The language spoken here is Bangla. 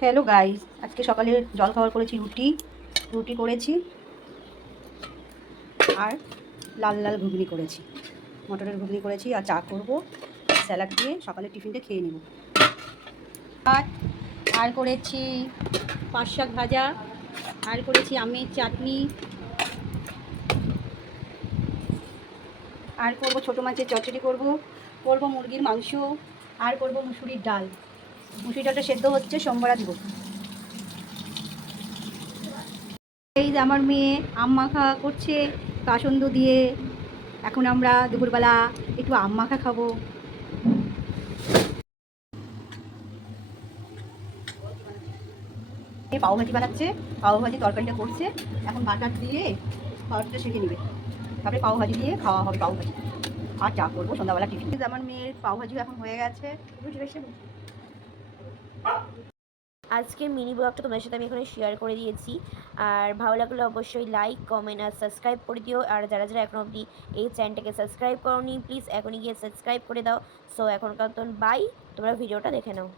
হ্যালো গাইস, আজকে সকালে জলখাবার করেছি রুটি করেছি আর লাল লাল ঘুগনি করেছি, মটরের ঘুগনি করেছি আর চা করব, স্যালাড দিয়ে সকালে টিফিনটা খেয়ে নেব। আর করেছি পাট শাক ভাজা, আর করেছি আমের চাটনি, আর করব ছোটো মাছের চচ্চড়ি, করব মুরগির মাংস, আর করব মুসুরির ডাল। মুসুরির ডালটা সেদ্ধ হচ্ছে, সোমবার দিব। এই যে আমার মেয়ে আম মাখা করছে কাসন্দ দিয়ে। এখন আমরা দুপুরবেলা একটু আম মাখা খাবো। পাও ভাজি বানাচ্ছে, পাও ভাজি তরকারিটা করছে, এখন বাটার দিয়ে পাউরুটিটা শেখে নেবে, তারপরে পাও ভাজি দিয়ে খাওয়া হবে। পাও ভাজি আর চা করবো সন্ধ্যাবেলা টিফিন। আমার মেয়ের পাও ভাজিও এখন হয়ে গেছে। আজকের মিনি ব্লগটা তোমাদের সাথে আমি এখানে শেয়ার করে দিয়েছি। আর ভালো লাগলে অবশ্যই লাইক, কমেন্ট আর সাবস্ক্রাইব করে দিও। আর যারা যারা এখনও অবধি এই চ্যানেলটাকে সাবস্ক্রাইব করোনি, প্লিজ এখনই গিয়ে সাবস্ক্রাইব করে দাও। সো এখনকার মতন বাই, তোমরা ভিডিওটা দেখে নাও।